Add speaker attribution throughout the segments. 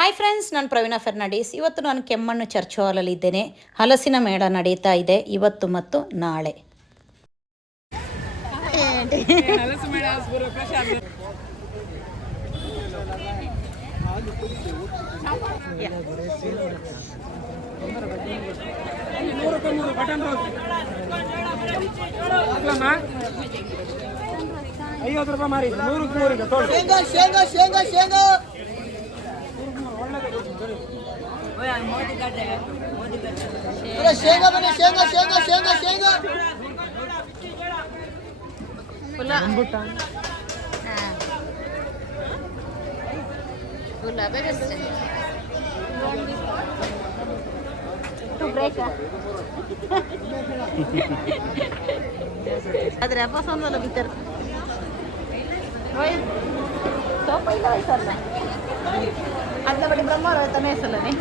Speaker 1: Hi friends ನಾನು ಪ್ರವೀಣಾ ಫೆರ್ನಾಂಡಿಸ್. ಇವತ್ತು ನಾನು ಕೆಮ್ಮಣ್ಣು ಚರ್ಚ್ ಹಾಲಲ್ಲಿದ್ದೇನೆ ಹಲಸಿನ ಮೇಳ ನಡೀತಾ ಇದೆ ಇವತ್ತು ಮತ್ತು ನಾಳೆ.
Speaker 2: ಐವತ್ತು ರೂಪಾಯಿ ಮಾರಿ ನೂರು
Speaker 3: ಶೇಂಗಾ ಶೇಂಗಾ ಶೇಂಗಾ ಶೇಂಗಾ. ಶೇಂಗಾ ಬನ್ನಿ ಶೇಂಗಾ ಶೇಂಗಾ ಶೇಂಗಾ ಶೇಂಗಾ
Speaker 1: ಆದರೆ ಹಬ್ಬ ಸಂದಲ್ಲ ಬಿತ್ತರು ಸೋಪ ಇಲ್ಲ ವಯಸ್ಸಲ್ಲ ಅದನ್ನ ಬಡಿ ಬ್ರಹ್ಮ ತನ್ನ ಹೆಸಲ್ಲನೆ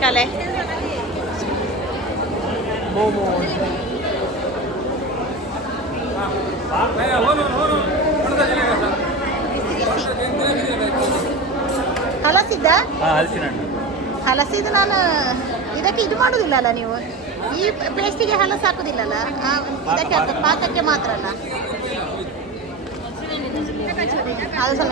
Speaker 1: ಕಲೆ ಹಲಸಿದ್ದ? ಹಲಸಿದ ನಾನು ಇದಕ್ಕೆ ಇದು ಮಾಡುದಿಲ್ಲ ಅಲ್ಲ ನೀವು? ಈ ಪೇಸ್ಟಿಗೆ ಹಲಸು ಹಾಕುದಿಲ್ಲಲ್ಲ? ಆ, ಇದಕ್ಕೆ ಪಾಕಕ್ಕೆ ಮಾತ್ರ ಅಲ್ಲ? ಅದು ಸಲ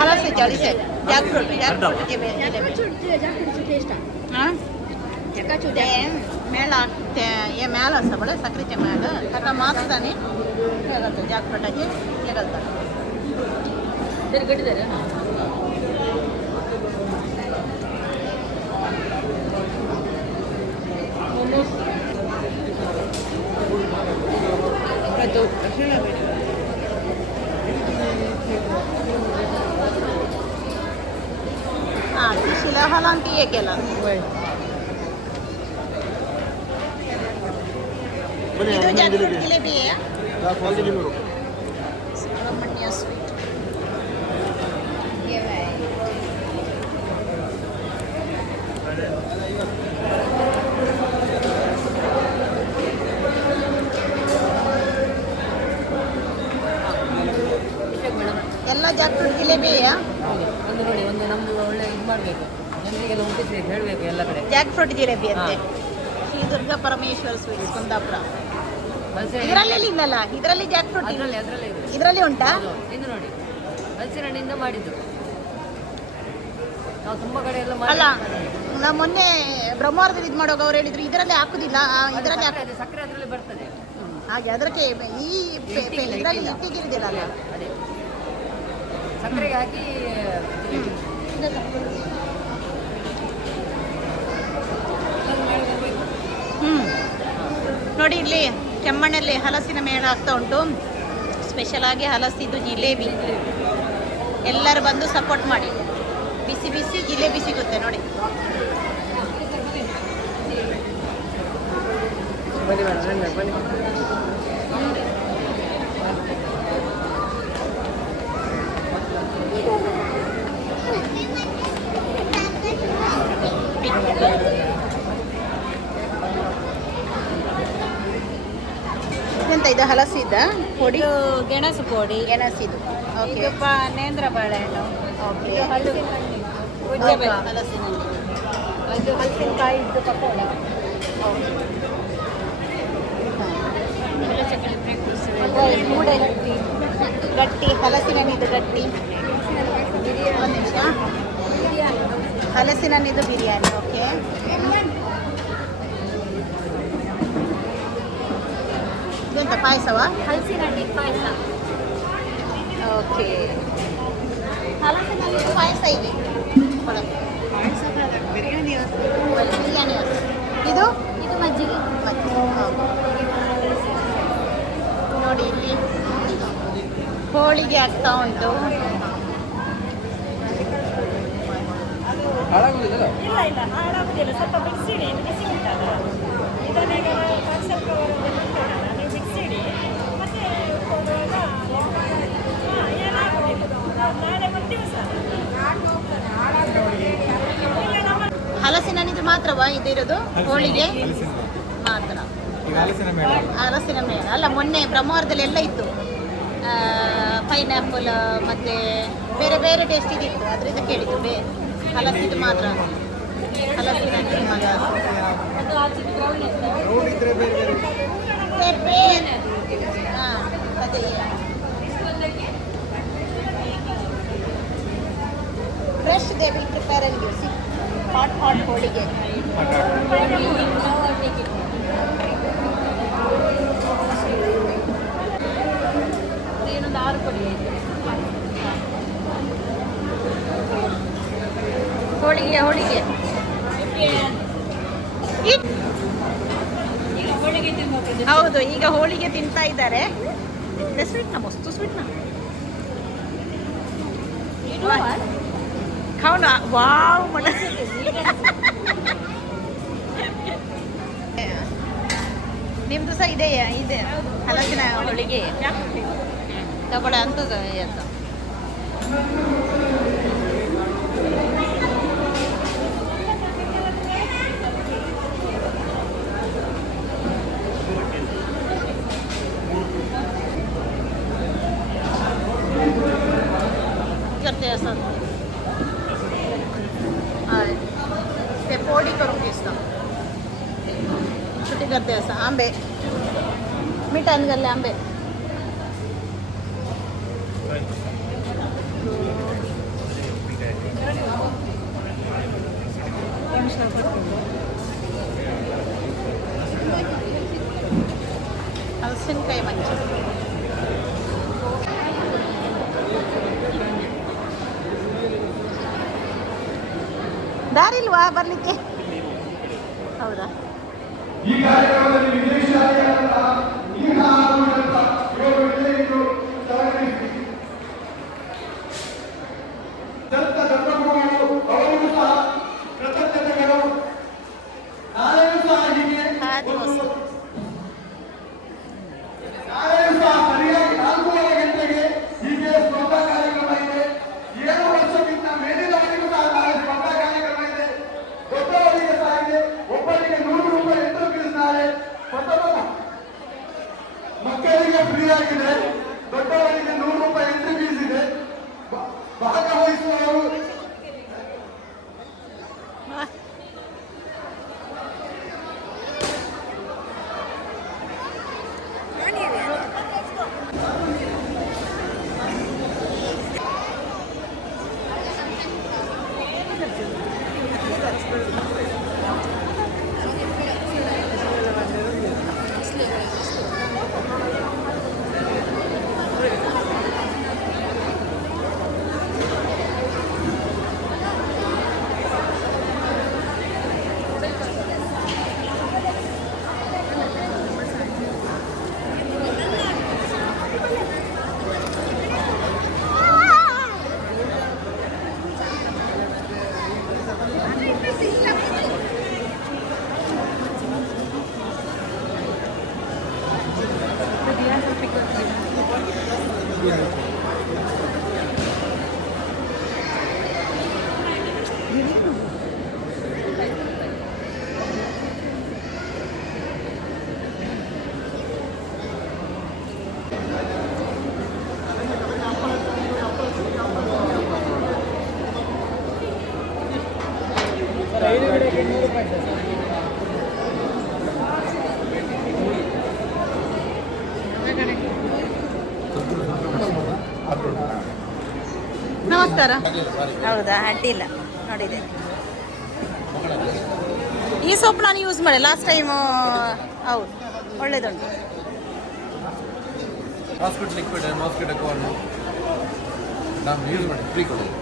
Speaker 2: خلاص جالسه ياكل ياكل ಚಕಚೂಟೆ ಮೇಳ ಏ
Speaker 1: ಮೇಳ ಸಬಳ ಸಕ್ರಿಚೆ ಮೇಳ ಕಟ ಮಾಸ್ತಾನೆ ಹೇಗಲ್ತ ಜಾಕ್ ಪಟಾಚೆ ಹೇಗಲ್ತ ಗಟ್ಟಿದ್ದಾರೆ हे केला ಇದು jackfruit jalebi Subrahmanya sweet ಎಲ್ಲ ಜಾಕ್ ಫ್ರೂಟ್ ಜಿಲೇಬಿಯಾ
Speaker 4: ಒಂದು ನೋಡಿ ಒಂದು ನಮ್ದು ಒಳ್ಳೆ ಇದು ಮಾಡಬೇಕು ಜನರಿಗೆಲ್ಲ ಮುಟ್ಟಿಸ್ಬೇಕು ಹೇಳಬೇಕು ಎಲ್ಲ ಕಡೆ.
Speaker 1: ಜಾಕ್ ಫ್ರೂಟ್ ಜಿಲೇಬಿ ಅಂತೆ. ಶ್ರೀ ದುರ್ಗಾ ಪರಮೇಶ್ವರ ಸ್ವೀಟ್ಸ್ ಕುಂದಾಪುರ ಇದರಲ್ಲಿ ಇಲ್ಲಲ್ಲ? ಇದರಲ್ಲಿ ಜಾಕ್ ಫ್ರೂಟ್
Speaker 4: ಅದರಲ್ಲಿ ಅದರಲ್ಲೇ
Speaker 1: ಇದರಲ್ಲಿ ಉಂಟಾ?
Speaker 4: ಇದು ನೋಡಿ. ಹಲಸಿನ ಹಣ್ಣಿಂದ ಮಾಡಿದ್ದು. ನಾವು ತುಂಬಾ ಕಡೆ ಎಲ್ಲ
Speaker 1: ಅಲ್ಲ ನಾ ಮೊನ್ನೆ ಬ್ರಹ್ಮವಾರದಲ್ಲಿ ಇದು ಮಾಡುವಾಗ ಅವ್ರು ಹೇಳಿದ್ರು ಇದರಲ್ಲಿ ಹಾಕುದಿಲ್ಲ ಇದರಲ್ಲಿ ಹಾಕಿದ್ರೆ
Speaker 4: ಸಕ್ಕರೆ ಅದರಲ್ಲಿ ಬರ್ತದೆ.
Speaker 1: ಹಾಗೆ ಅದಕ್ಕೆ ಈ ಇದರಲ್ಲಿ ಇಟ್ಟಿಗಿರುದಿಲ್ಲ ಅಲ್ಲ?
Speaker 4: ಅದೇ. ಸಕ್ಕರೆಗೆ ಹಾಕಿ
Speaker 1: ನೋಡಿ ಇಲ್ಲಿ ಕೆಮ್ಮಣ್ಣಲ್ಲಿ ಹಲಸಿನ ಮೇಳ ಆಗ್ತಾ ಉಂಟು. ಸ್ಪೆಷಲ್ ಆಗಿ ಹಲಸಿದ್ದು ಜಿಲೇಬಿ. ಎಲ್ಲರೂ ಬಂದು ಸಪೋರ್ಟ್ ಮಾಡಿ. ಬಿಸಿ ಬಿಸಿ ಜಿಲೇಬಿ ಸಿಗುತ್ತೆ ನೋಡಿ.
Speaker 4: ಬನ್ನಿ.
Speaker 1: ಇದು ಹಲಸಿದ ಪೊಡಿ?
Speaker 5: ಗೆಣಸು ಪುಡಿ.
Speaker 1: ಗೆಣಸಿದು. ಓಕೆ
Speaker 5: ಇದು ನೇಂದ್ರ ಬಾಳೆಹಣ್ಣು.
Speaker 1: ಓಕೆ
Speaker 5: ಇದು ಹಲಸಿನ ಬೆಲ್ಲ. ಇದು ಪಕೋಡ.
Speaker 1: ಮೂಡೆ ಗಟ್ಟಿ ಹಲಸಿನ ಹಣ್ಣಿದು ಗಟ್ಟಿ. ಒಂದು ನಿಮಿಷ. ಹಲಸಿನ ಹಣ್ಣಿದು ಬಿರಿಯಾನಿ ಓಕೆ ಇದೆಂತ ಪಾಯಸವಾ?
Speaker 5: ಹಲಸಿನ ಹಣ್ಣಿ ಪಾಯಸ.
Speaker 1: ಓಕೆ. ಹಲಸಿನ ಪಾಯಸ ಇದೆ.
Speaker 5: ಬಿರಿಯಾನಿ
Speaker 1: ಬಿರಿಯಾನಿ ಇದು?
Speaker 5: ಇದು ಮಜ್ಜಿಗೆ.
Speaker 1: ಮತ್ತೆ ನೋಡಿ ಇಲ್ಲಿ. ಹೋಳಿಗೆ ಆಗ್ತಾ ಉಂಟು.
Speaker 2: ಹಾಳಾಗುದಿಲ್ಲ
Speaker 6: ಇಲ್ಲ ಇಲ್ಲ ಸ್ವಲ್ಪ ಬಿಸಿ ಬಿಸಿ ಉಂಟಲ್ಲ. ಇದನ್ನೀಗ ಪಾರ್ಸಲ್ ಕವರ್ ಹಲಸಿನ ಹಣ್ಣಿದ್ರೆ
Speaker 1: ಮಾತ್ರವಾ ಇದಿರೋದು? ಹೋಳಿಗೆ? ಮಾತ್ರ.
Speaker 2: ಹಲಸಿನ ಮೇಳ.
Speaker 1: ಅಲ್ಲ ಮೊನ್ನೆ ಬ್ರಹ್ಮವಾರದಲ್ಲಿ ಎಲ್ಲ ಇತ್ತು. ಪೈನಾಪಲ್ ಮತ್ತೆ ಬೇರೆ ಬೇರೆ ಟೇಸ್ಟ್ ಇದಿತ್ತು ಅದರಿಂದ ಕೇಳಿದ್ದು ಹಲಸಿದ್ದು ಮಾತ್ರ. ಹಲಸಿನ ಹಣ್ಣಿನ ಮಾತ್ರ ಹಾಂ ಅದೇ. Fresh they will prepare and you see hot hot holige ಏನೊಂದು ಆರು ಕೊಡಿ ಹೋಳಿಗೆ. ಹೋಳಿಗೆ ಹೌದು ಈಗ ಹೋಳಿಗೆ ತಿಂತಾ ಇದ್ದಾರೆ. ಸ್ವೀಟ್ನ ಮಸ್ತು ಸ್ವೀಟ್ನ ಖಾವನ ವಾವ್ ಮಣ ನಿಮ್ದು ಸಹ ಇದೆಯಾ ಇದೆ ಹಲಸಿನ ಹೋಳಿಗೆ ತಗೊಳ ಅಂತ ಅಂತ करते हैं करते हैं ऐसा आंबे मीठा निकल आंबे ಹಲಸಿನಕಾಯಿ ಮಂಚ ದಾರಿ ಇಲ್ವಾ ಬರ್ಲಿಕ್ಕೆ ಹೌದಾ ಹಾದಿ
Speaker 7: ಭಾಗವಹಿಸುವವರು
Speaker 1: ಹೌದಾ? ಅಡ್ಡಿಲ್ಲ ನೋಡಿದೆ. ಈ ಸೋಪ್ ನಾನು ಯೂಸ್ ಮಾಡಿ ಲಾಸ್ಟ್ ಟೈಮು ಹೌದು. ಒಳ್ಳೇದುಂಟು.
Speaker 8: ಹಾಸ್ಪಿಟಲ್ ಲಿಕ್ವಿಡ್ ಮಾಸ್ಕಿಟೋ ಕಾರ್ನ್ ನಾವು ಯೂಸ್ ಮಾಡಿ ಫ್ರೀ ಕೊಡೋದು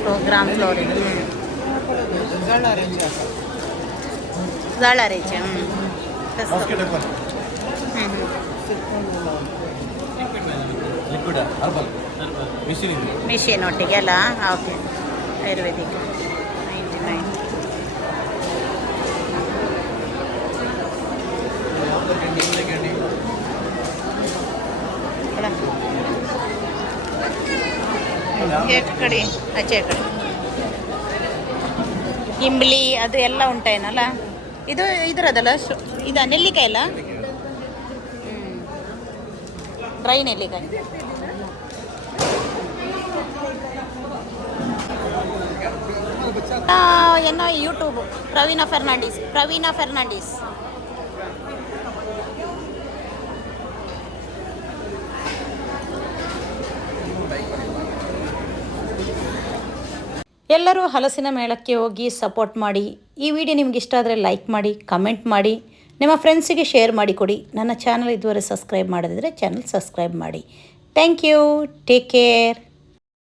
Speaker 1: ಪ್ರೋಗ್ರಾಮ್ ಫ್ಲೋರಿಂಗ್ ಹ್ಞೂ
Speaker 8: ಮಾಸ್ಕಿಟೋ ಹ್ಮ್.
Speaker 1: ಹ್ಞೂ
Speaker 8: ಲಿಕ್ವಿಡ್ ಹರ್ಬಲ್ ಮಿಷಿನ್
Speaker 1: ಒಟ್ಟಿಗೆ ಅಲ್ಲ? ಓಕೆ. ಆಯುರ್ವೇದಿಕ್.
Speaker 8: Ninety
Speaker 1: nine. ಕಡೆ ಆಚೆ ಕಡೆ. ಇಂಬ್ಲಿ ಅದು ಎಲ್ಲ ಉಂಟೇನಲ್ಲ ಇದು ಇದರದಲ್ಲ ಇದು ಇದ ನೆಲ್ಲಿಕಾಯಿ. ಅಲ್ಲ ಡ್ರೈ ನೆಲ್ಲಿಕಾಯಿ. ಆ, ಏನೋ ಯೂಟ್ಯೂಬ್ ಪ್ರವೀಣ ಫೆರ್ನಾಂಡಿಸ್. ಪ್ರವೀಣ ಫೆರ್ನಾಂಡಿಸ್. ಎಲ್ಲರೂ ಹಲಸಿನ ಮೇಳಕ್ಕೆ ಹೋಗಿ ಸಪೋರ್ಟ್ ಮಾಡಿ. ಈ ವಿಡಿಯೋ ನಿಮ್ಗೆ ಇಷ್ಟ ಆದರೆ ಲೈಕ್ ಮಾಡಿ ಕಮೆಂಟ್ ಮಾಡಿ. ನಿಮ್ಮ ಫ್ರೆಂಡ್ಸಿಗೆ ಶೇರ್ ಮಾಡಿ ಕೊಡಿ. ನನ್ನ ಚಾನಲ್ ಇದುವರೆ ಸಬ್ಸ್ಕ್ರೈಬ್ ಮಾಡದಿದ್ದರೆ ಚಾನಲ್ ಸಬ್ಸ್ಕ್ರೈಬ್ ಮಾಡಿ. Thank you take care